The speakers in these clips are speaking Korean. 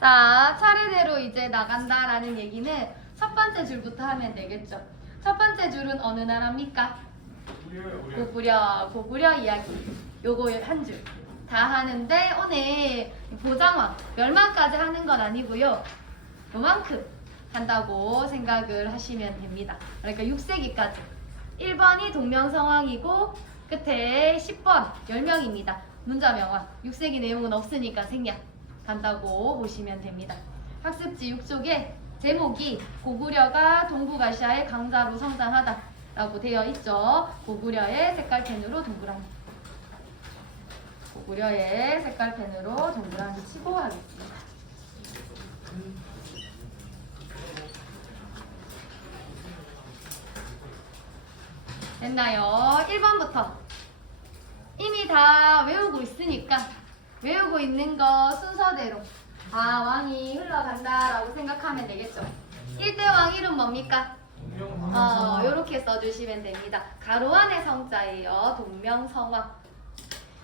자, 차례대로 이제 나간다라는 얘기는 첫 번째 줄부터 하면 되겠죠. 첫 번째 줄은 어느 나라입니까? 고구려 이야기. 요거 한 줄 다 하는데 오늘 보장왕, 멸망까지 하는 건 아니고요. 요만큼 한다고 생각을 하시면 됩니다. 그러니까 6세기까지. 1번이 동명성왕이고 끝에 10번 10명입니다. 문자명왕. 6세기 내용은 없으니까 생략 간다고 보시면 됩니다. 학습지 6쪽에 제목이 고구려가 동북아시아의 강자로 성장하다 라고 되어 있죠. 고구려의 색깔펜으로 동그라미. 고구려의 색깔펜으로 동그라미 치고 하겠습니다. 됐나요? 1번부터 이미 다 외우고 있으니까 외우고 있는 거 순서대로 왕이 흘러간다라고 생각하면 되겠죠. 1대 왕 이름 뭡니까? 요렇게 써주시면 됩니다. 가로 안의 성자예요. 동명성왕.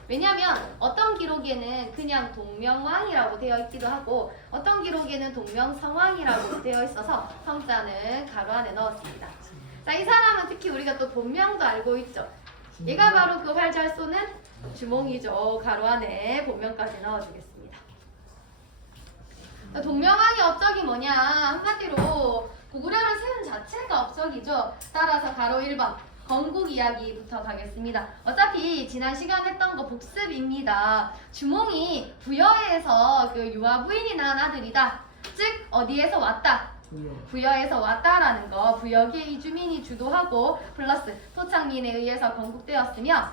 왜냐면 어떤 기록에는 그냥 동명왕이라고 되어 있기도 하고 어떤 기록에는 동명성왕이라고 되어 있어서 성자는 가로 안에 넣었습니다. 자, 이 사람은 특히 우리가 또 본명도 알고 있죠. 얘가 바로 그 활 잘 쏘는 주몽이죠. 가로 안에 본명까지 넣어주겠습니다. 동명왕의 업적이 뭐냐? 한마디로 고구려를 세운 자체가 업적이죠. 따라서 가로 1번 건국 이야기부터 가겠습니다. 어차피 지난 시간에 했던 거 복습입니다. 주몽이 부여에서 그 유아 부인이 낳은 아들이다. 즉 어디에서 왔다? 부여에서 왔다라는 거. 부여기의 이주민이 주도하고 플러스 토착민에 의해서 건국되었으며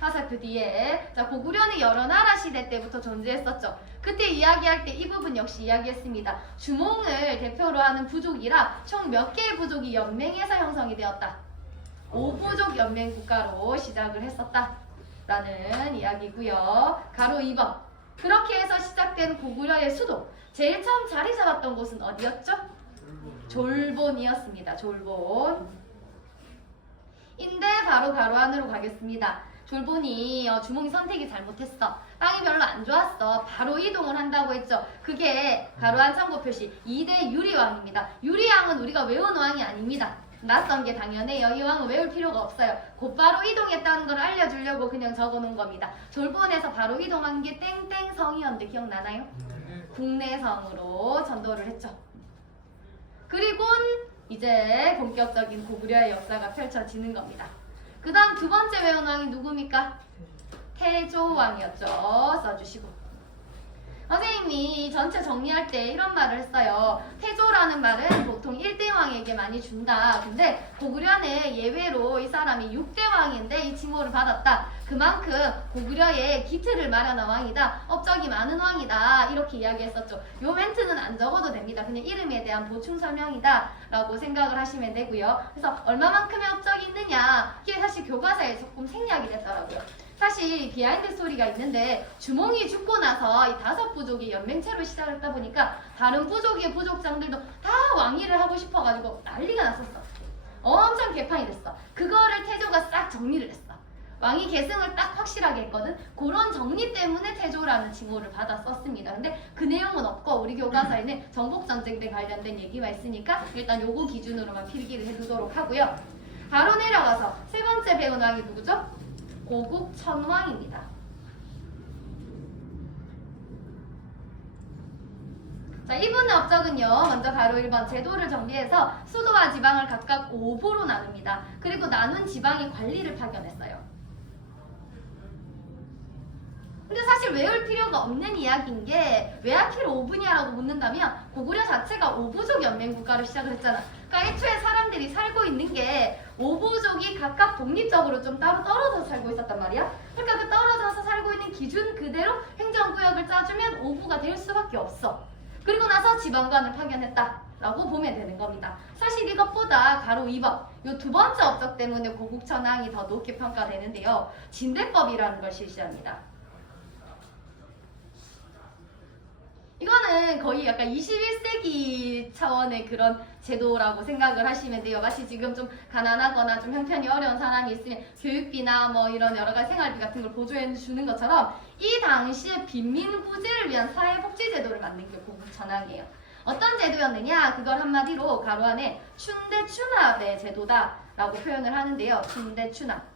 하사표 뒤에 자 고구려는 여러 나라 시대 때부터 존재했었죠. 그때 이야기할 때 이 부분 역시 이야기했습니다. 주몽을 대표로 하는 부족이라 총 몇 개의 부족이 연맹해서 형성이 되었다. 5부족 연맹 국가로 시작을 했었다라는 이야기고요. 가로 2번. 그렇게 해서 시작된 고구려의 수도. 제일 처음 자리 잡았던 곳은 어디였죠? 졸본이었습니다. 졸본. 인데 바로 가로 안으로 가겠습니다. 졸본이 주몽이 선택이 잘못했어. 땅이 별로 안 좋았어. 바로 이동을 한다고 했죠. 그게 가로 안 참고 표시 2대 유리왕입니다. 유리왕은 우리가 외운 왕이 아닙니다. 낯선 게 당연해요. 이 왕은 외울 필요가 없어요. 곧바로 이동했다는 걸 알려주려고 그냥 적어놓은 겁니다. 졸본에서 바로 이동한 게 땡땡성이었는데 기억나나요? 국내성으로 전도를 했죠. 그리고 이제 본격적인 고구려의 역사가 펼쳐지는 겁니다. 그 다음 두 번째 외운 왕이 누굽니까? 태조왕이었죠. 써주시고. 선생님이 전체 정리할 때 이런 말을 했어요. 태조라는 말은 보통 1대 왕에게 많이 준다. 근데 고구려는 예외로 이 사람이 6대 왕인데 이 칭호를 받았다. 그만큼 고구려의 기틀을 마련한 왕이다. 업적이 많은 왕이다. 이렇게 이야기했었죠. 요 멘트는 안 적어도 됩니다. 그냥 이름에 대한 보충 설명이다 라고 생각을 하시면 되고요. 그래서 얼마만큼의 업적이 있느냐, 이게 사실 교과서에 조금 생략이 됐더라고요. 사실 비하인드 스토리가 있는데 주몽이 죽고 나서 이 5부족이 연맹체로 시작했다 보니까 다른 부족의 부족장들도 다 왕위를 하고 싶어가지고 난리가 났었어. 엄청 개판이 됐어. 그거를 태조가 싹 정리를 했어. 왕위 계승을 딱 확실하게 했거든. 그런 정리 때문에 태조라는 칭호를 받았었습니다. 근데 그 내용은 없고 우리 교과서에는 정복전쟁 때 관련된 얘기가 있으니까 일단 요거 기준으로만 필기를 해두도록 하고요. 바로 내려가서 세 번째 배운 왕이 누구죠? 고국천왕입니다. 자, 이분의 업적은요. 먼저 가로 1번 제도를 정비해서 수도와 지방을 각각 5부로 나눕니다. 그리고 나눈 지방의 관리를 파견했어요. 근데 사실 외울 필요가 없는 이야기인 게 왜 하필 5부냐라고 묻는다면 고구려 자체가 5부족 연맹 국가로 시작을 했잖아. 그러니까 애초에 사람들이 살고 있는 게 5부족이 각각 독립적으로 좀 따로 떨어져서 살고 있었단 말이야. 그러니까 그 떨어져서 살고 있는 기준 그대로 행정구역을 짜주면 5부가 될 수밖에 없어. 그리고 나서 지방관을 파견했다라고 보면 되는 겁니다. 사실 이것보다 가로 2번 이 두 번째 업적 때문에 고국천왕이 더 높게 평가되는데요. 진대법이라는 걸 실시합니다. 이거는 거의 약간 21세기 차원의 그런 제도라고 생각을 하시면 돼요. 마치 지금 좀 가난하거나 좀 형편이 어려운 사람이 있으면 교육비나 뭐 이런 여러 가지 생활비 같은 걸 보조해 주는 것처럼 이 당시에 빈민 구제를 위한 사회복지제도를 만든 게 고국천황이에요. 어떤 제도였느냐? 그걸 한마디로 가로 안에 춘대춘합의 제도다라고 표현을 하는데요. 춘대춘합.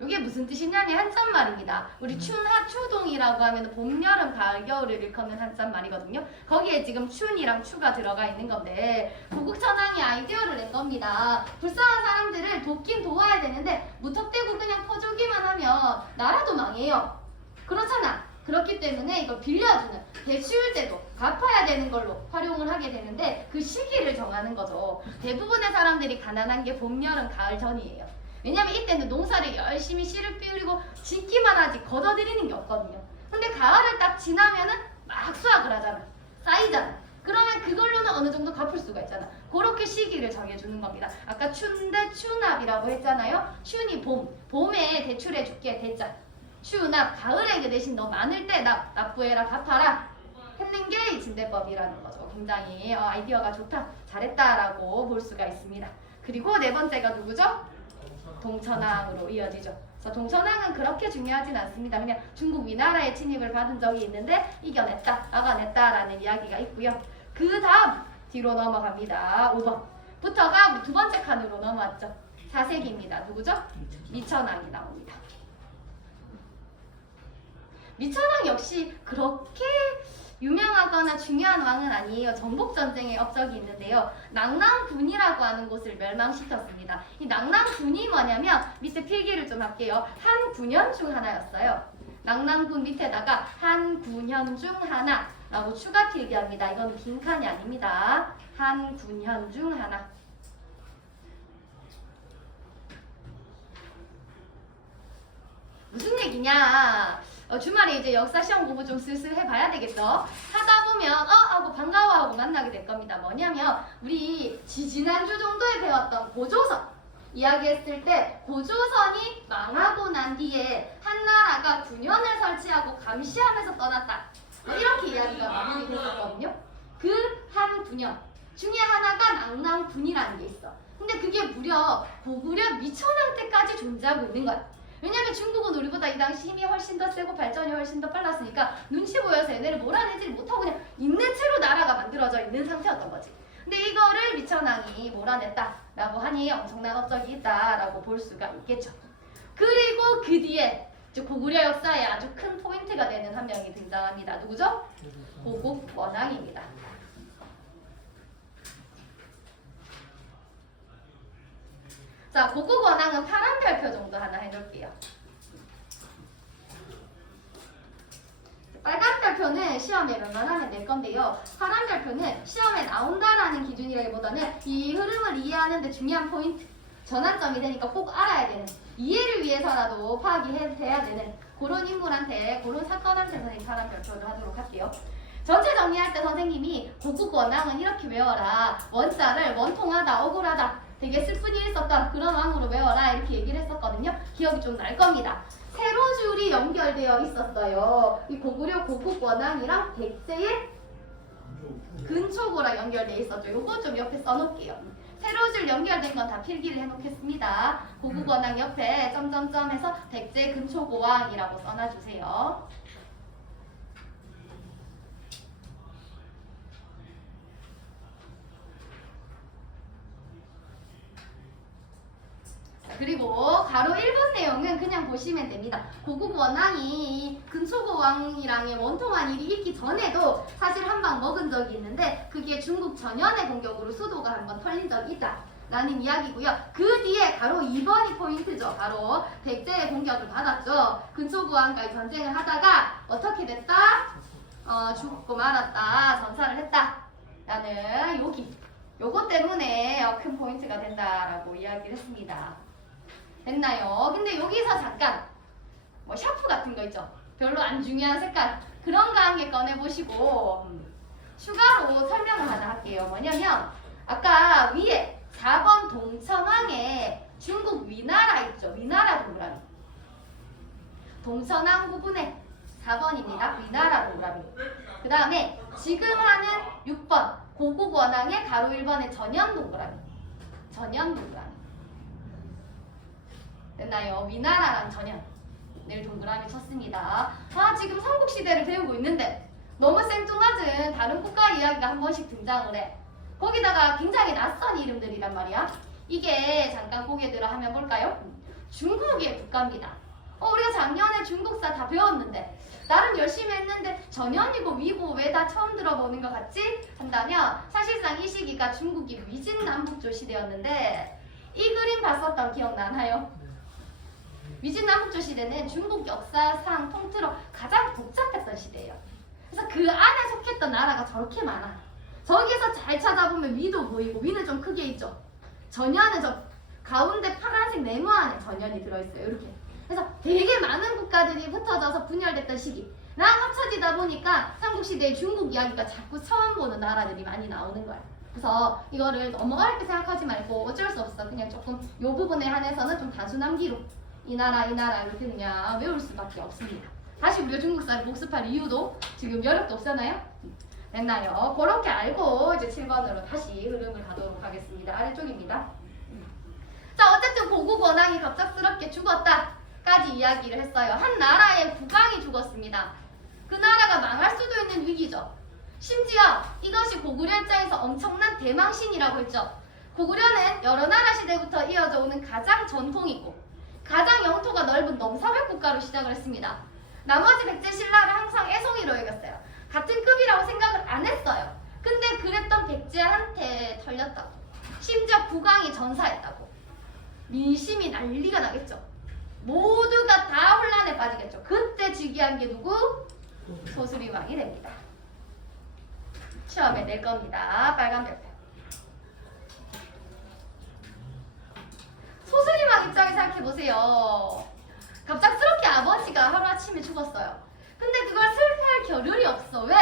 이게 무슨 뜻이냐면 한자말입니다. 우리 춘하추동이라고 하면 봄, 여름, 가을, 겨울을 일컫는 한자말이거든요. 거기에 지금 춘이랑 추가 들어가 있는 건데 고국천황이 아이디어를 낸 겁니다. 불쌍한 사람들을 돕긴 도와야 되는데 무턱대고 그냥 퍼주기만 하면 나라도 망해요. 그렇잖아. 그렇기 때문에 이걸 빌려주는 대출제도, 갚아야 되는 걸로 활용을 하게 되는데 그 시기를 정하는 거죠. 대부분의 사람들이 가난한 게 봄, 여름, 가을 전이에요. 왜냐면 이때는 농사를 열심히 씨를 뿌리고 짓기만 하지 걷어들이는 게 없거든요. 근데 가을을 딱 지나면은 막 수확을 하잖아. 쌓이잖아. 그러면 그걸로는 어느 정도 갚을 수가 있잖아. 그렇게 시기를 정해주는 겁니다. 아까 춘대춘합이라고 했잖아요. 춘이 봄, 봄에 대출해줄게 대자. 추납, 가을에 그 대신 너 많을 때 납부해라 갚아라 했는 게 이 진대법이라는 거죠. 굉장히 아이디어가 좋다, 잘했다라고 볼 수가 있습니다. 그리고 네 번째가 누구죠? 동천왕으로 이어지죠. 그래서 동천왕은 그렇게 중요하진 않습니다. 그냥 중국 위나라에 침입을 받은 적이 있는데 이겨냈다, 막아냈다라는 이야기가 있고요. 그 다음 뒤로 넘어갑니다. 5번부터가 우리 두 번째 칸으로 넘어왔죠. 4세기입니다. 누구죠? 미천왕이 나옵니다. 미천왕 역시 그렇게 유명하거나 중요한 왕은 아니에요. 정복전쟁의 업적이 있는데요. 낙랑군이라고 하는 곳을 멸망시켰습니다. 이 낙랑군이 뭐냐면 밑에 필기를 좀 할게요. 한 군현 중 하나였어요. 낙랑군 밑에다가 한 군현 중 하나라고 추가 필기합니다. 이건 빈칸이 아닙니다. 한 군현 중 하나. 무슨 얘기냐? 주말에 이제 역사 시험 공부 좀 슬슬 해봐야 되겠죠? 하다 보면 하고 반가워하고 만나게 될 겁니다. 뭐냐면 우리 지지난주 정도에 배웠던 고조선 이야기했을 때 고조선이 망하고 난 뒤에 한나라가 군현을 설치하고 감시하면서 떠났다. 이렇게 이야기가 많이 됐었거든요. 그 한 군현 중에 하나가 낙랑군이라는 게 있어. 근데 그게 무려 고구려 미천왕 때까지 존재하고 있는 거야. 왜냐면 중국은 우리보다 이 당시 힘이 훨씬 더 세고 발전이 훨씬 더 빨랐으니까 눈치 보여서 얘네를 몰아내지 못하고 그냥 있는 채로 나라가 만들어져 있는 상태였던 거지. 근데 이거를 미천왕이 몰아냈다라고 하니 엄청난 업적이 있다라고 볼 수가 있겠죠. 그리고 그 뒤에 고구려 역사에 아주 큰 포인트가 되는 한 명이 등장합니다. 누구죠? 고국원왕입니다. 자, 고국원왕은 파란 별표 정도 하나 해놓을게요. 빨간 별표는 시험에 웬만하면 낼 건데요. 파란 별표는 시험에 나온다라는 기준이라기보다는 이 흐름을 이해하는 데 중요한 포인트, 전환점이 되니까 꼭 알아야 되는, 이해를 위해서라도 파악이 해야 되는 그런 인물한테, 그런 사건한테 선생님 파란 별표를 하도록 할게요. 전체 정리할 때 선생님이 고국원왕은 이렇게 외워라. 원자를 원통하다, 억울하다, 되게 슬픈 일이 있었던 그런 왕으로 외워라 이렇게 얘기를 했었거든요. 기억이 좀 날 겁니다. 세로줄이 연결되어 있었어요. 이 고구려 고국원왕이랑 백제의 근초고랑 연결되어 있었죠. 요거 좀 옆에 써놓을게요. 세로줄 연결된 건 다 필기를 해놓겠습니다. 고국원왕 옆에 점점점 해서 백제 근초고왕이라고 써놔주세요. 그리고 가로 1번 내용은 그냥 보시면 됩니다. 고국원왕이 근초고왕이랑의 원통한 일이 있기 전에도 사실 한 방 먹은 적이 있는데 그게 중국 전현의 공격으로 수도가 한번 털린 적이 있다 라는 이야기고요. 그 뒤에 가로 2번이 포인트죠. 바로 백제의 공격을 받았죠. 근초고왕과의 전쟁을 하다가 어떻게 됐다? 죽고 말았다. 전사를 했다 라는 요거 때문에 큰 포인트가 된다라고 이야기를 했습니다. 됐나요? 근데 여기서 잠깐 뭐 샤프 같은 거 있죠? 별로 안 중요한 색깔 그런 거 한 개 꺼내보시고 추가로 설명을 하나 할게요. 뭐냐면 아까 위에 4번 동천왕에 중국 위나라 있죠? 위나라 동그라미 동천왕 부분에 4번입니다. 위나라 동그라미 그 다음에 지금 하는 6번 고국원왕의 가로 1번의 전현 동그라미 전현 동그라미 됐나요? 위나라랑 전현 네, 동그라미 쳤습니다. 아, 지금 삼국시대를 배우고 있는데 너무 생뚱맞은 다른 국가 이야기가 한 번씩 등장을 해. 거기다가 굉장히 낯선 이름들이란 말이야. 이게 잠깐 고개 들어 하면 볼까요? 중국의 국가입니다. 우리가 작년에 중국사 다 배웠는데 나름 열심히 했는데 전현이고 위고 왜 다 처음 들어보는 것 같지? 한다면 사실상 이 시기가 중국이 위진남북조 시대였는데 이 그림 봤었던 기억나나요? 위진남북조 시대는 중국 역사상 통틀어 가장 복잡했던 시대예요. 그래서 그 안에 속했던 나라가 저렇게 많아. 저기서 잘 찾아보면 위도 보이고 위는 좀 크게 있죠. 전현은 저 가운데 파란색 네모 안에 전현이 들어있어요. 이렇게. 그래서 되게 많은 국가들이 흩어져서 분열됐던 시기랑 합쳐지다 보니까 삼국시대의 중국 이야기가 자꾸 처음 보는 나라들이 많이 나오는 거야. 그래서 이거를 너무 어렵게 생각하지 말고 어쩔 수 없어. 그냥 조금 이 부분에 한해서는 좀 단순함기로 이 나라 이렇게 그냥 외울 수밖에 없습니다. 다시 우리가 중국사를 복습할 이유도 지금 여력도 없잖아요. 됐나요? 그렇게 알고 이제 7번으로 다시 흐름을 가도록 하겠습니다. 아래쪽입니다. 자, 어쨌든 고국 원왕이 갑작스럽게 죽었다까지 이야기를 했어요. 한 나라의 국왕이 죽었습니다. 그 나라가 망할 수도 있는 위기죠. 심지어 이것이 고구려 입장에서 엄청난 대망신이라고 했죠. 고구려는 여러 나라 시대부터 이어져 오는 가장 전통이고 가장 영토가 넓은 넘사벽 국가로 시작을 했습니다. 나머지 백제 신라를 항상 애송이로 여겼어요. 같은 급이라고 생각을 안 했어요. 근데 그랬던 백제한테 털렸다고. 심지어 국왕이 전사했다고. 민심이 난리가 나겠죠. 모두가 다 혼란에 빠지겠죠. 그때 즉위한 게 누구? 소수리왕이 됩니다. 시험에 낼 겁니다. 빨간 별표. 소수리왕 입장에 생각해보세요. 갑작스럽게 아버지가 하루아침에 죽었어요. 근데 그걸 슬퍼할 겨를이 없어. 왜?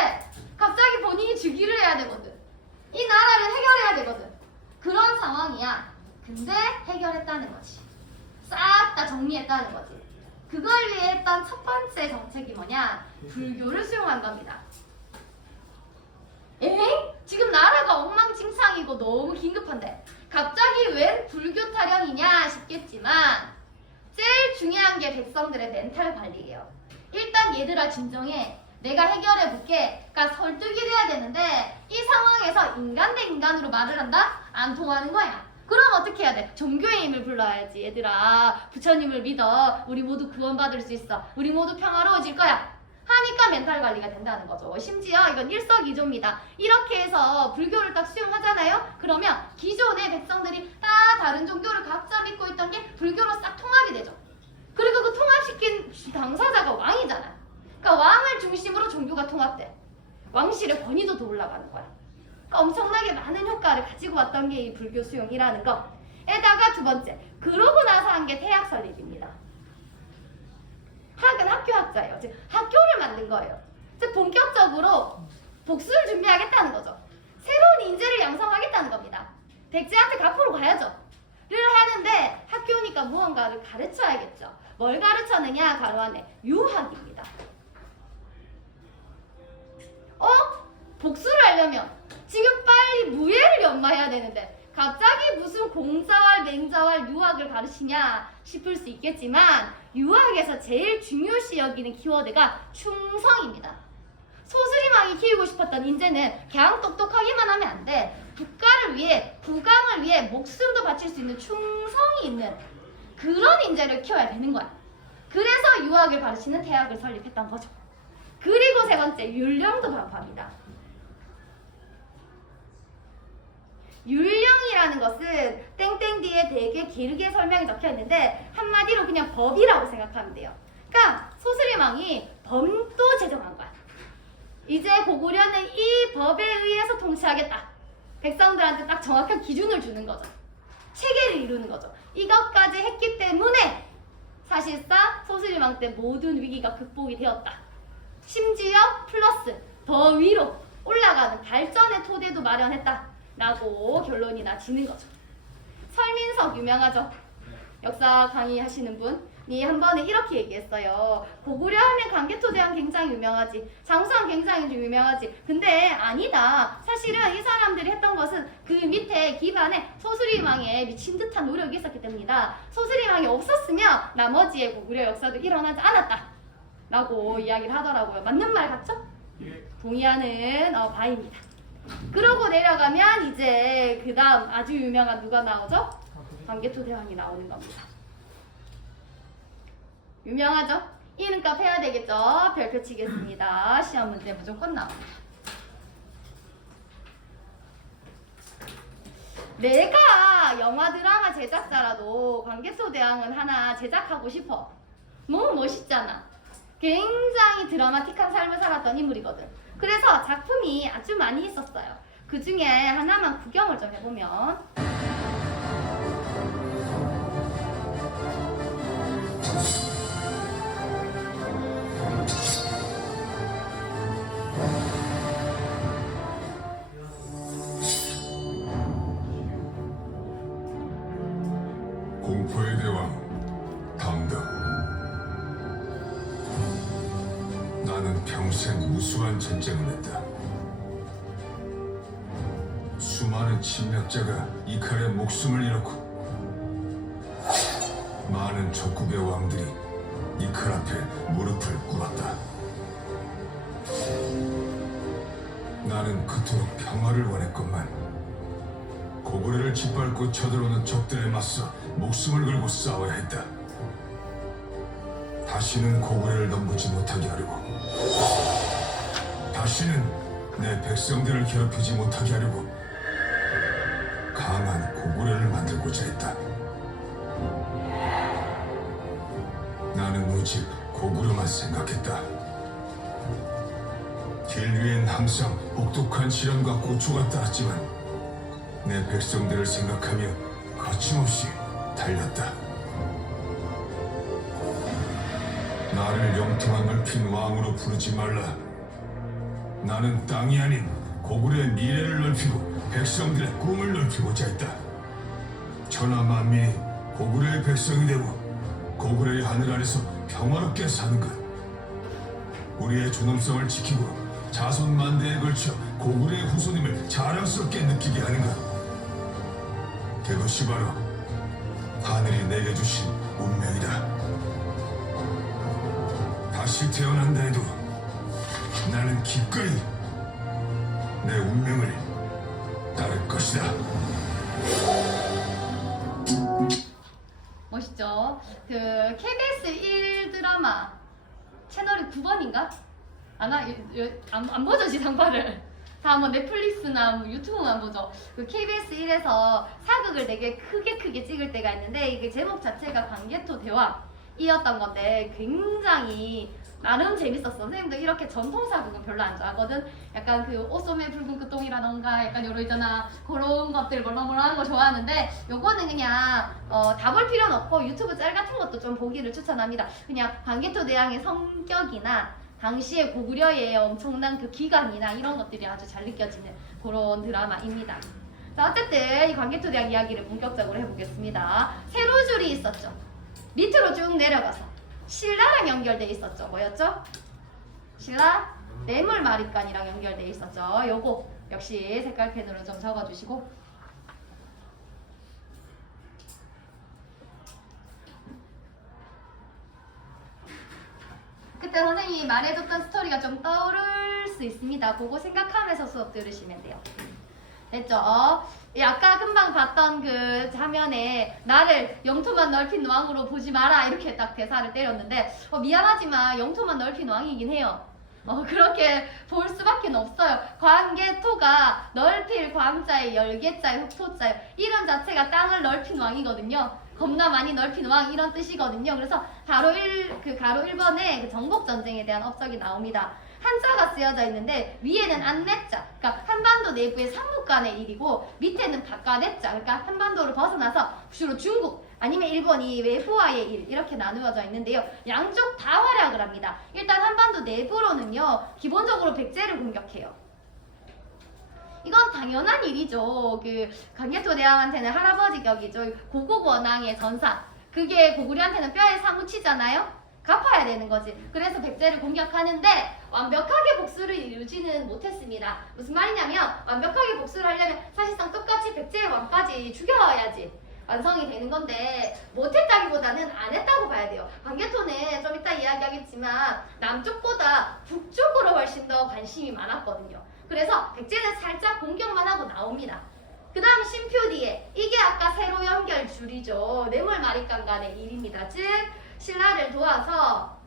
갑자기 본인이 즉위를 해야 되거든. 이 나라를 해결해야 되거든. 그런 상황이야. 근데 해결했다는 거지. 싹 다 정리했다는 거지. 그걸 위해 했던 첫 번째 정책이 뭐냐? 불교를 수용한 겁니다. 에잉? 지금 나라가 엉망진창이고 너무 긴급한데 갑자기 웬 불교 타령이냐 싶겠지만 제일 중요한 게 백성들의 멘탈 관리예요. 일단 얘들아 진정해. 내가 해결해볼게. 그러니까 설득이 돼야 되는데 이 상황에서 인간 대 인간으로 말을 한다? 안 통하는 거야. 그럼 어떻게 해야 돼? 종교의 힘을 불러야지. 얘들아 부처님을 믿어. 우리 모두 구원받을 수 있어. 우리 모두 평화로워질 거야. 하니까 멘탈 관리가 된다는 거죠. 심지어 이건 일석이조입니다. 이렇게 해서 불교를 딱 수용하잖아요. 그러면 기존의 백성들이 다 다른 종교를 각자 믿고 있던 게 불교로 싹 통합이 되죠. 그리고 그 통합시킨 당사자가 왕이잖아. 그러니까 왕을 중심으로 종교가 통합돼. 왕실의 권위도 더 올라가는 거야. 그러니까 엄청나게 많은 효과를 가지고 왔던 게 이 불교 수용이라는 거. 에다가 두 번째, 그러고 나서 한 게 태학 설립입니다. 학은 학교 학자예요. 즉 학교를 만든 거예요. 즉 본격적으로 복수를 준비하겠다는 거죠. 새로운 인재를 양성하겠다는 겁니다. 백제한테 갚으러 가야죠. 를 하는데 학교니까 무언가를 가르쳐야겠죠. 뭘 가르쳤느냐? 가로 안에 유학입니다. 복수를 하려면 지금 빨리 무예를 연마해야 되는데 갑자기 무슨 공자왈, 맹자왈, 유학을 가르치냐 싶을 수 있겠지만 유학에서 제일 중요시 여기는 키워드가 충성입니다. 소수리망이 키우고 싶었던 인재는 그냥 똑똑하기만 하면 안 돼. 국가를 위해, 국왕을 위해 목숨도 바칠 수 있는 충성이 있는 그런 인재를 키워야 되는 거야. 그래서 유학을 가르치는 대학을 설립했던 거죠. 그리고 세 번째, 율령도 반포합니다. 율령이라는 것은 땡땡 뒤에 되게 길게 설명이 적혀 있는데 한마디로 그냥 법이라고 생각하면 돼요. 그러니까 소수리망이 법도 제정한 거야. 이제 고구려는 이 법에 의해서 통치하겠다. 백성들한테 딱 정확한 기준을 주는 거죠. 체계를 이루는 거죠. 이것까지 했기 때문에 사실상 소수리망 때 모든 위기가 극복이 되었다. 심지어 플러스 더 위로 올라가는 발전의 토대도 마련했다. 라고 결론이 나지는 거죠. 설민석 유명하죠? 역사 강의하시는 분. 이 한 번에 이렇게 얘기했어요. 고구려 하면 강개토대왕 굉장히 유명하지. 장수왕 굉장히 좀 유명하지. 근데 아니다. 사실은 이 사람들이 했던 것은 그 밑에 기반에 소수리왕의 미친 듯한 노력이 있었기 때문이다. 소수리왕이 없었으면 나머지의 고구려 역사도 일어나지 않았다. 라고 이야기를 하더라고요. 맞는 말 같죠? 예. 동의하는 바입니다. 그러고 내려가면 이제 그 다음 아주 유명한 누가 나오죠? 강개토대왕이 나오는 겁니다. 유명하죠? 이름값 해야 되겠죠? 별표 치겠습니다. 시험 문제 무조건 나옵니다. 내가 영화 드라마 제작자라도 강개토대왕은 하나 제작하고 싶어. 너무 멋있잖아. 굉장히 드라마틱한 삶을 살았던 인물이거든. 그래서 작품이 아주 많이 있었어요. 그 중에 하나만 구경을 좀 해보면 공포의 대왕 담당. 나는 평생 무수한 전쟁을 했다. 수많은 침략자가 이 칼에 목숨을 잃었고 많은 적국의 왕들이 이 칼 앞에 무릎을 꿇었다. 나는 그토록 평화를 원했건만 고구려를 짓밟고 쳐들어오는 적들에 맞서 목숨을 걸고 싸워야 했다. 다시는 고구려를 넘보지 못하게 하려고, 다시는 내 백성들을 괴롭히지 못하게 하려고 강한 고구려를 만들고자 했다. 나는 오직 고구려만 생각했다. 길 위엔 항상 혹독한 시련과 고초가 따랐지만 내 백성들을 생각하며 거침없이 달렸다. 나를 영토가 넓힌 왕으로 부르지 말라. 나는 땅이 아닌 고구려의 미래를 넓히고 백성들의 꿈을 넓히고자 했다. 천하 만민이 고구려의 백성이 되고 고구려의 하늘 아래서 평화롭게 사는 것, 우리의 존엄성을 지키고 자손 만대에 걸쳐 고구려의 후손임을 자랑스럽게 느끼게 하는 것, 그것이 바로 하늘이 내게 주신 운명이다. 다시 태어난다 해도 나는 기꺼이 내 운명을 따를 것이다. 멋있죠? 그 KBS 1 드라마 채널이 9번인가? 안 보죠, 지상파를. 다 뭐 넷플릭스나 뭐 유튜브만 보죠. 그 KBS 1에서 사극을 되게 크게 찍을 때가 있는데 이게 제목 자체가 강개토 대왕이었던 건데 굉장히 나름 재밌었어. 선생님도 이렇게 전통 사극은 별로 안 좋아하거든. 약간 그 옷소매 붉은 끝동이라던가 약간 요런 있잖아, 그런 것들 몰랑몰랑한 거 좋아하는데 요거는 그냥 다 볼 필요는 없고 유튜브 짤 같은 것도 좀 보기를 추천합니다. 그냥 강개토 대왕의 성격이나 당시의 고구려의 엄청난 그 기강이나 이런 것들이 아주 잘 느껴지는 그런 드라마입니다. 자, 어쨌든 이 강개토 대왕 이야기를 본격적으로 해보겠습니다. 세로줄이 있었죠. 밑으로 쭉 내려가서 신라랑 연결돼 있었죠. 뭐였죠? 신라 뇌물마립간이랑 연결돼 있었죠. 요거 역시 색깔펜으로 좀 적어주시고, 그때 선생님이 말해줬던 스토리가 좀 떠오를 수 있습니다. 그거 생각하면서 수업 들으시면 돼요. 됐죠? 아까 금방 봤던 그 장면에 나를 영토만 넓힌 왕으로 보지 마라 이렇게 딱 대사를 때렸는데 미안하지만 영토만 넓힌 왕이긴 해요. 그렇게 볼 수밖에 없어요. 광개토가 넓힐 광자에 열개자에 흑토자에 이름 자체가 땅을 넓힌 왕이거든요. 겁나 많이 넓힌 왕 이런 뜻이거든요. 그래서 가로 1번에 그 정복전쟁에 대한 업적이 나옵니다. 한자가 쓰여져 있는데 위에는 안내자, 그러니까 한반도 내부의 삼국 간의 일이고 밑에는 바깥내자, 그러니까 한반도를 벗어나서 주로 중국 아니면 일본이 외부와의 일 이렇게 나누어져 있는데요. 양쪽 다 활약을 합니다. 일단 한반도 내부로는요, 기본적으로 백제를 공격해요. 이건 당연한 일이죠. 그 강개토 대왕한테는 할아버지 격이죠. 고국 원앙의 전사. 그게 고구려한테는 뼈에 사무치잖아요. 갚아야 되는 거지. 그래서 백제를 공격하는데 완벽하게 복수를 이루지는 못했습니다. 무슨 말이냐면 완벽하게 복수를 하려면 사실상 똑같이 백제의 왕까지 죽여야지 완성이 되는 건데 못했다기보다는 안 했다고 봐야 돼요. 광개토는 좀 이따 이야기하겠지만 남쪽보다 북쪽으로 훨씬 더 관심이 많았거든요. 그래서 백제는 살짝 공격만 하고 나옵니다. 그 다음 신표뒤에 이게 아까 세로 연결 줄이죠. 뇌물마립간 간의 일입니다. 즉 신라를 도와서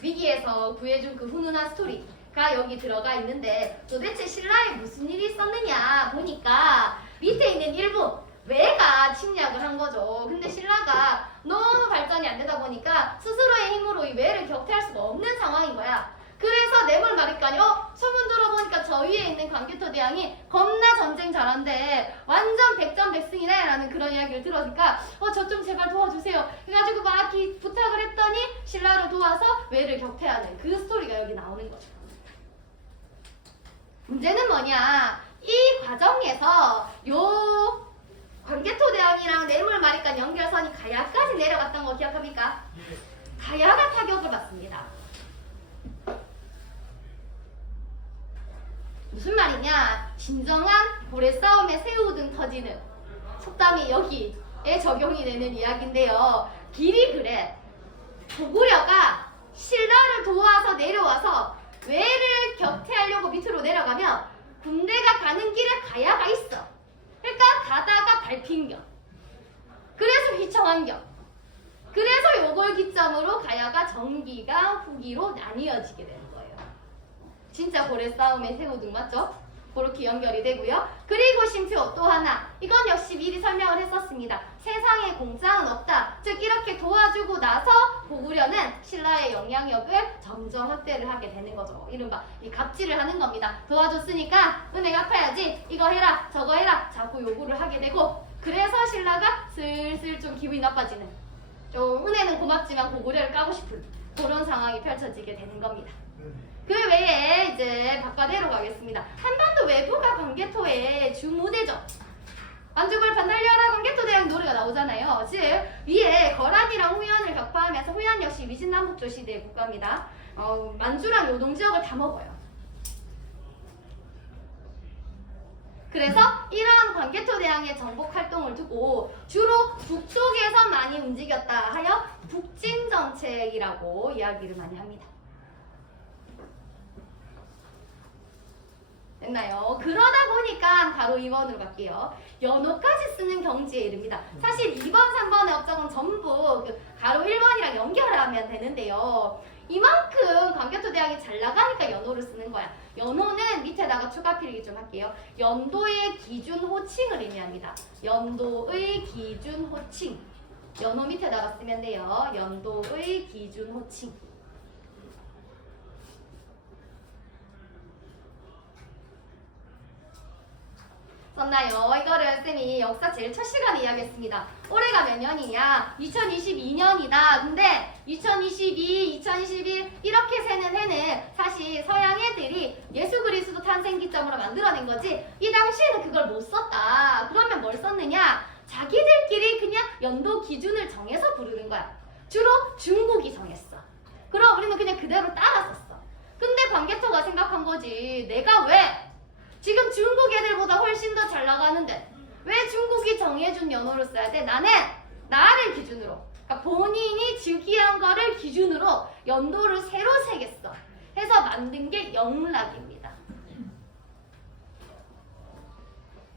위기에서 구해준 그 훈훈한 스토리가 여기 들어가 있는데 도대체 신라에 무슨 일이 있었느냐 보니까 밑에 있는 일부 외가 침략을 한 거죠. 근데 신라가 너무 발전이 안 되다 보니까 스스로의 힘으로 이 외를 격퇴할 수가 없는 상황인 거야. 그래서 뇌물마립간이 소문 들어보니까 저 위에 있는 광개토 대왕이 겁나 전쟁 잘한대 완전 백전백승이네 라는 그런 이야기를 들으니까 저 좀 제발 도와주세요 그래가지고 막 부탁을 했더니 신라를 도와서 외를 격퇴하는 그 스토리가 여기 나오는 거죠. 문제는 뭐냐, 이 과정에서 요 광개토 대왕이랑 뇌물마립간 연결선이 가야까지 내려갔던 거 기억합니까? 가야가 타격을 받습니다. 무슨 말이냐, 진정한 고래 싸움에 새우등 터지는 속담이 여기에 적용이 되는 이야기인데요. 길이 그래. 고구려가 신라를 도와서 내려와서 외를 격퇴하려고 밑으로 내려가면 군대가 가는 길에 가야가 있어. 그러니까 가다가 밟힌 격. 그래서 휘청한 격. 그래서 요걸 기점으로 가야가 정기가 후기로 나뉘어지게 되는 거예요. 진짜 고래 싸움의 새우등 맞죠? 그렇게 연결이 되고요. 그리고 심표 또 하나, 이건 역시 미리 설명을 했었습니다. 세상에 공짜는 없다. 즉 이렇게 도와주고 나서 고구려는 신라의 영향력을 점점 확대를 하게 되는 거죠. 이른바 이 갑질을 하는 겁니다. 도와줬으니까 은혜 갚아야지, 이거 해라 저거 해라 자꾸 요구를 하게 되고, 그래서 신라가 슬슬 좀 기분이 나빠지는, 좀 은혜는 고맙지만 고구려를 까고 싶은 그런 상황이 펼쳐지게 되는 겁니다. 그 외에 이제 바깥으로 가겠습니다. 한반도 외부가 광개토의 주무대죠. 완주벌판 달려라 광개토 대왕 노래가 나오잖아요. 즉 위에 거란이랑 후연을 격파하면서, 후연 역시 위진남북조 시대의 국가입니다. 만주랑 요동 지역을 다 먹어요. 그래서 이러한 광개토 대왕의 정복 활동을 두고 주로 북쪽에서 많이 움직였다 하여 북진 정책이라고 이야기를 많이 합니다. 됐나요? 그러다 보니까 바로 2번으로 갈게요. 연호까지 쓰는 경지에 이릅니다. 사실 2번, 3번의 업적은 전부 그 가로 1번이랑 연결하면 되는데요. 이만큼 광개토 대왕이 잘 나가니까 연호를 쓰는 거야. 연호는 밑에다가 추가 필기 좀 할게요. 연도의 기준 호칭을 의미합니다. 연도의 기준 호칭. 연호 밑에다가 쓰면 돼요. 연도의 기준 호칭. 썼나요? 이거를 쌤이 역사 제일 첫 시간에 이야기했습니다. 올해가 몇 년이냐? 2022년이다. 근데 2022, 2021 이렇게 세는 해는 사실 서양 애들이 예수 그리스도 탄생 기점으로 만들어낸 거지 이 당시에는 그걸 못 썼다. 그러면 뭘 썼느냐? 자기들끼리 그냥 연도 기준을 정해서 부르는 거야. 주로 중국이 정했어. 그럼 우리는 그냥 그대로 따라 썼어. 근데 광개토가 생각한 거지. 내가 왜 지금 중국 애들보다 훨씬 더 잘 나가는데 왜 중국이 정해준 연호를 써야 돼? 나는 나를 기준으로, 그러니까 본인이 즉위한 거를 기준으로 연도를 새로 세겠어. 해서 만든 게 영락입니다.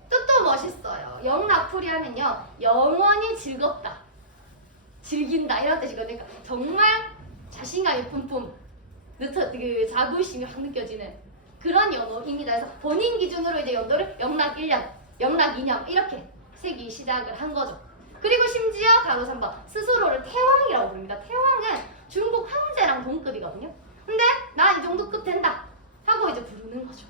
뜻도 멋있어요. 영락풀이 하면요, 영원히 즐겁다, 즐긴다 이런 뜻이거든요. 그러니까 정말 자신감이 뿜뿜, 그 자부심이 확 느껴지는 그런 연호입니다. 그래서 본인 기준으로 이제 연도를 영락 1년, 영락 2년 이렇게 세기 시작을 한 거죠. 그리고 심지어 가로 3번 스스로를 태왕이라고 부릅니다. 태왕은 중국 황제랑 동급이거든요. 근데 나 이 정도 급 된다 하고 이제 부르는 거죠.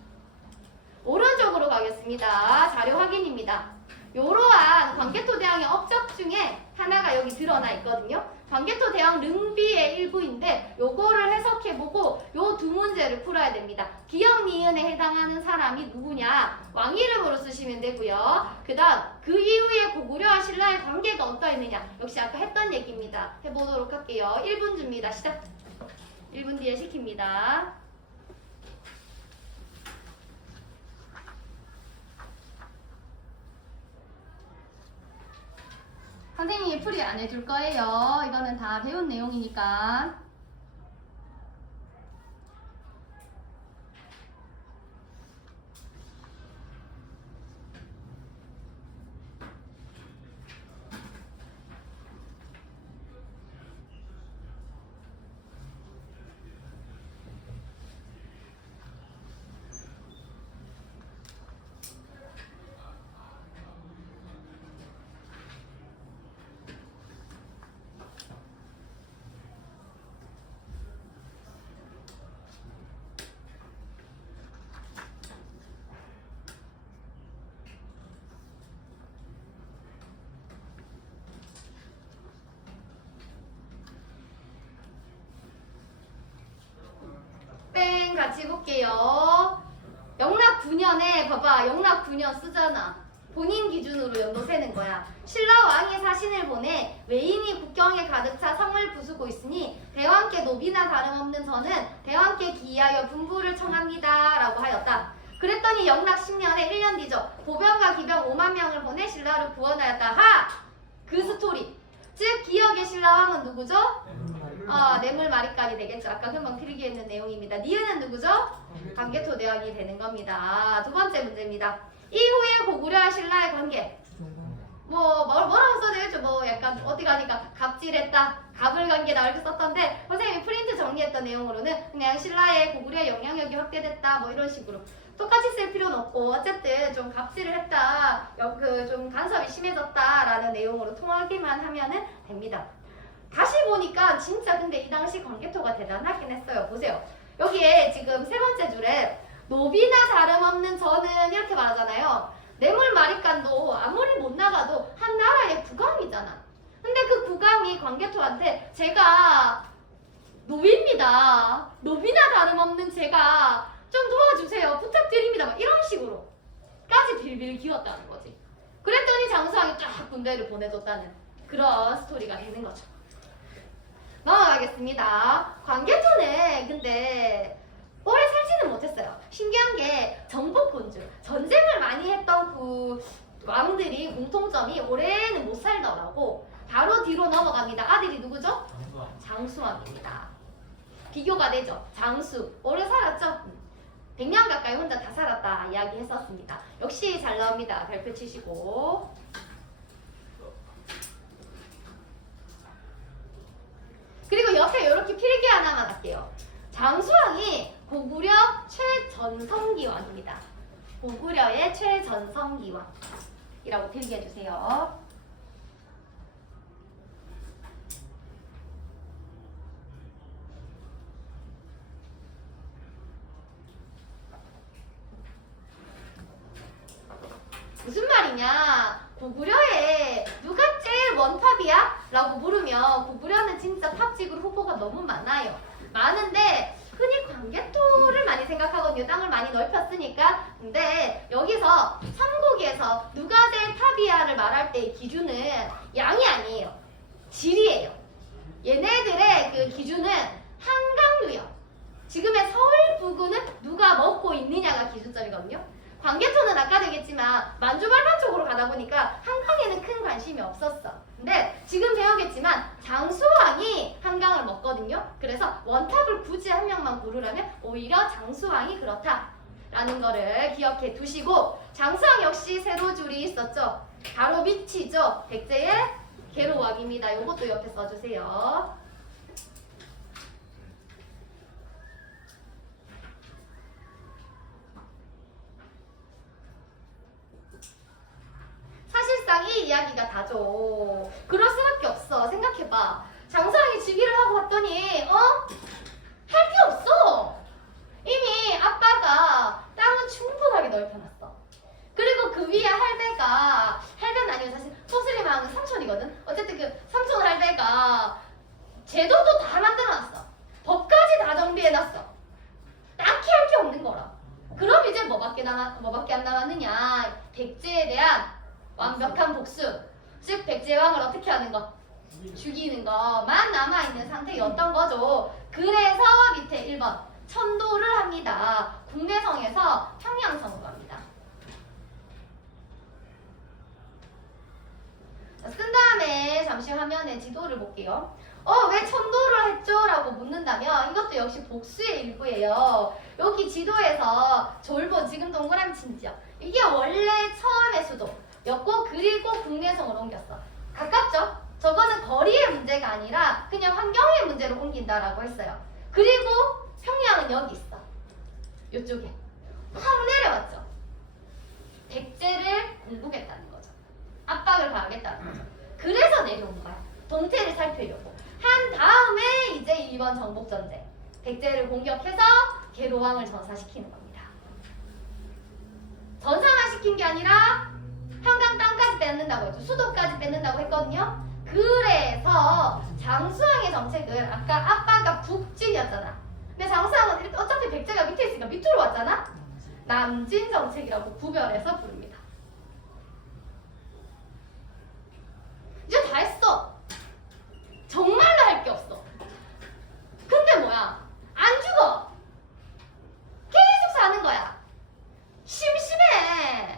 오른쪽으로 가겠습니다. 자료 확인입니다. 이러한 광개토 대왕의 업적 중에 하나가 여기 드러나 있거든요. 광개토 대왕 릉비의 일부인데 요거를 해석해보고 요 두 문제를 풀어야 됩니다. 기역 니은에 해당하는 사람이 누구냐? 왕 이름으로 쓰시면 되고요. 그 다음 그 이후에 고구려와 신라의 관계가 어떠했느냐? 역시 아까 했던 얘기입니다. 해보도록 할게요. 1분 줍니다. 시작. 1분 뒤에 시킵니다. 선생님이 풀이 안 해줄 거예요. 이거는 다 배운 내용이니까. 땡 같이 볼게요. 영락 9년에 봐봐. 영락 9년 쓰잖아. 본인 기준으로 연도 세는 거야. 신라 왕이 사신을 보내 외인이 국경에 가득 차 성을 부수고 있으니 대왕께 노비나 다름없는 저는 대왕께 기이하여 분부를 청합니다 라고 하였다. 그랬더니 영락 10년에 1년 뒤죠. 보병과 기병 5만 명을 보내 신라를 구원하였다. 하! 그 스토리. 즉 기역의 신라왕은 누구죠? 뇌물마리까지 되겠죠. 아까 금방 필기했는 내용입니다. 니은은 누구죠? 관계토 대왕이 되는 겁니다. 두 번째 문제입니다. 이후에 고구려와 신라의 관계. 뭐라고 써야 되겠죠? 뭐 약간 어디 가니까 갑질했다, 갑을 관계다 이렇게 썼던데 선생님이 프린트 정리했던 내용으로는 그냥 신라의 고구려의 영향력이 확대됐다 뭐 이런 식으로 똑같이 쓸 필요는 없고 어쨌든 좀 갑질을 했다, 좀 간섭이 심해졌다라는 내용으로 통하기만 하면은 됩니다. 다시 보니까 진짜 근데 이 당시 관계토가 대단하긴 했어요. 보세요. 여기에 지금 세 번째 줄에 노비나 다름없는 저는 이렇게 말하잖아요. 뇌물마리간도 아무리 못 나가도 한 나라의 국왕이잖아. 근데 그 국왕이 관계토한테 제가 노비입니다. 노비나 다름없는 제가 좀 도와주세요. 부탁드립니다. 막 이런 식으로까지 빌빌 기웠다는 거지. 그랬더니 장수왕이 쫙 군대를 보내줬다는 그런 스토리가 되는 거죠. 넘어가겠습니다. 관계토는 근데 오래 살지는 못했어요. 신기한 게 정복군주, 전쟁을 많이 했던 그 왕들이 공통점이 오래는 못 살더라고. 바로 뒤로 넘어갑니다. 아들이 누구죠? 장수왕입니다. 비교가 되죠. 장수, 오래 살았죠? 100년 가까이 혼자 다 살았다 이야기했었습니다. 역시 잘 나옵니다. 발표 치시고. 그리고 옆에 이렇게 필기 하나만 할게요. 장수왕이 고구려 최전성기 왕입니다. 고구려의 최전성기 왕이라고 필기해주세요. 무슨 말이냐? 고구려에 누가 제일 원탑이야? 라고 물으면 고구려는 진짜 탑직으로 후보가 너무 많아요. 많은데 흔히 관계토를 많이 생각하거든요. 땅을 많이 넓혔으니까. 근데 여기서 삼국에서 누가 제일 탑이야를 말할 때의 기준은 양이 아니에요. 질이에요. 얘네들의 그 기준은 한강유역. 지금의 서울 부근은 누가 먹고 있느냐가 기준점이거든요. 관계토는 아까도 얘기했지만 만주말만 쪽으로 가다 보니까 한강에는 큰 관심이 없었어. 근데 지금 배우겠지만 장수왕이 한강을 먹거든요. 그래서 원탑을 굳이 한 명만 고르라면 오히려 장수왕이 그렇다라는 거를 기억해 두시고, 장수왕 역시 세로줄이 있었죠. 바로 밑이죠. 백제의 계로왕입니다. 이것도 옆에 써주세요. 사실상 이 이야기가 다죠. 그럴 수밖에 없어. 생각해봐. 장수왕이 즉위를 하고 봤더니 할 게 없어. 이미 아빠가 땅은 충분하게 넓혀놨어. 그리고 그 위에 할배는 아니고 사실 소스림왕은 삼촌이거든. 어쨌든 그 삼촌 할배가 제도도 다 만들어놨어. 법까지 다 정비해놨어. 뭐밖에 안 남았느냐? 백제에 대한 완벽한 복수. 즉 백제왕을 어떻게 하는 거? 죽이는 것만 남아있는 상태였던 거죠. 그래서 밑에 1번 천도를 합니다. 국내성에서 평양성으로 합니다. 자, 쓴 다음에 잠시 화면에 지도를 볼게요. 왜 천도를 했죠? 라고 묻는다면 이것도 역시 복수의 일부예요. 여기 지도에서 졸본, 지금 동그라미 친 지역, 이게 원래 처음의 수도였고 그리고 국내성으로 옮겼어. 가깝죠? 저거는 거리의 문제가 아니라 그냥 환경의 문제로 옮긴다라고 했어요. 그리고 평양은 여기 있어. 이쪽에 확 내려왔죠. 백제를 공국했다는 거죠. 압박을 가하겠다는 거죠. 그래서 내려온 거야. 동태를 살피려고. 한 다음에 이제 이번 정복전쟁, 백제를 공격해서 계로왕을 전사시키는 겁니다. 전사만 시킨 게 아니라 한강 땅까지 뺏는다고 했죠. 수도까지 뺏는다고 했거든요. 그래서 장수왕의 정책을 아까 아빠가 북진이었잖아. 근데 장수왕은 어차피 백제가 밑에 있으니까 밑으로 왔잖아. 남진 정책이라고 구별해서 부릅니다. 이제 다 했어. 정말로 할 게 없어. 근데 뭐야? 안 죽어. 계속 사는 거야. 심심해.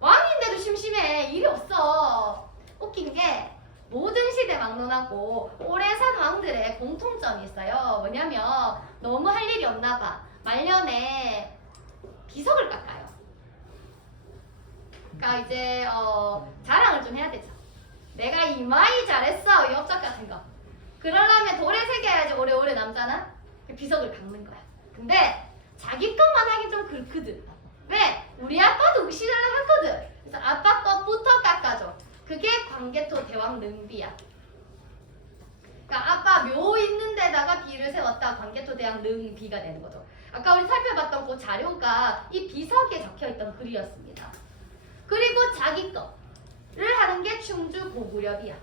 왕인데도 심심해. 일이 없어. 웃긴 게 모든 시대 막론하고 오래 산 왕들의 공통점이 있어요. 뭐냐면 너무 할 일이 없나 봐. 말년에 비석을 깎아요. 그러니까 이제 자랑을 좀 해야 되죠. 내가 이마이 잘했어. 이 업적 같은 거. 그러려면 돌에 새겨야지 오래오래 남잖아. 비석을 깎는 거야. 근데 자기 것만 하긴 좀 그렇거든. 왜? 우리 아빠도 그 시절에 했거든. 그래서 아빠 것부터 깎아줘. 그게 광개토 대왕 능비야. 그러니까 아빠 묘 있는 데다가 비를 세웠다. 광개토 대왕 능비가 되는 거죠. 아까 우리 살펴봤던 그 자료가 이 비석에 적혀있던 글이었습니다. 그리고 자기 거를 하는 게 충주 고구려비야.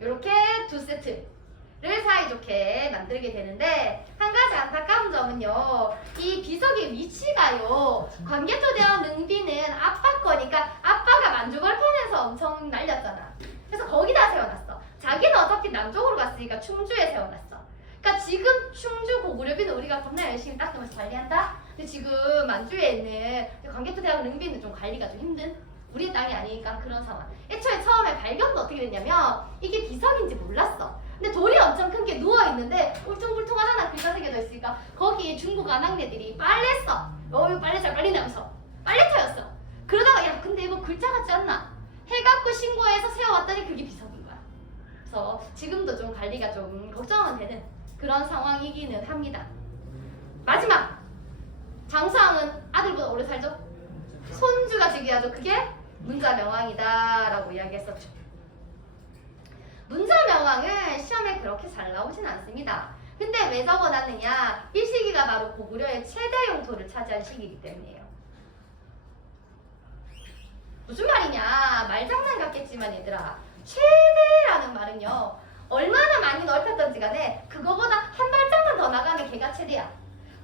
이렇게 두 세트를 사이좋게 만들게 되는데 한 가지 안타까운 점은요. 이 비석의 위치가요. 광개토 대왕 능비는 아빠 거니까 아빠가 만주벌판에서 엄청 날렸잖아. 그래서 거기다 세워놨어. 자기는 어차피 남쪽으로 갔으니까 충주에 세워놨어. 그러니까 지금 충주 고구려비는 우리가 겁나 열심히 닦으면서 관리한다. 근데 지금 만주에 있는 광개토 대왕 능비는 좀 관리가 좀 힘든 우리의 땅이 아니니까 그런 상황. 애초에 처음에 발견도 어떻게 됐냐면 이게 비석인지 몰랐어. 근데 돌이 엄청 큰 게 누워있는데 울퉁불퉁하잖아. 글자 새겨져 있으니까 거기 중국 아낙네들이 빨래 써. 이거 빨래 잘 빨리냐면서 빨래터였어. 그러다가 야 근데 이거 글자 같지 않나? 해갖고 신고해서 세워왔더니 그게 비석인 거야. 그래서 지금도 좀 관리가 좀 걱정은 되는 그런 상황이기는 합니다. 마지막! 장수왕은 아들보다 오래 살죠? 손주가 즉위하죠. 그게 문자명왕이다 라고 이야기했었죠. 문자명왕은 시험에 그렇게 잘 나오진 않습니다. 근데 왜 적어놨느냐? 이 시기가 바로 고구려의 최대 영토를 차지한 시기이기 때문이에요. 무슨 말이냐? 말장난 같겠지만 얘들아, 최대라는 말은요 얼마나 많이 넓혔던지 간에 그거보다 한 발짝만 더 나가면 걔가 최대야.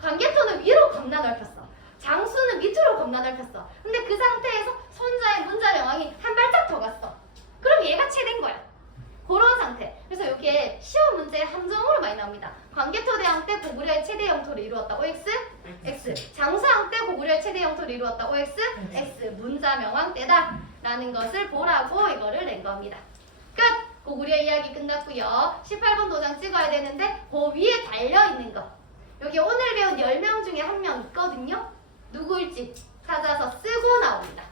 광개토는 위로 겁나 넓혔어. 장수는 밑으로 겁나 넓혔어. 근데 그 상태에서 손자의 문자명왕이 한 발짝 더 갔어. 그럼 얘가 최대인 거야. 그런 상태. 그래서 이게 시험 문제에 함정으로 많이 나옵니다. 광개토 대왕 때 고구려의 최대 영토를 이루었다. OX? X. 장수왕 때 고구려의 최대 영토를 이루었다. OX? X. 문자명왕 때다. 라는 것을 보라고 이거를 낸 겁니다. 끝! 고구려 이야기 끝났고요. 18번 도장 찍어야 되는데 그 위에 달려있는 거. 여기 오늘 배운 10명 중에 한 명 있거든요. 누구일지 찾아서 쓰고 나옵니다.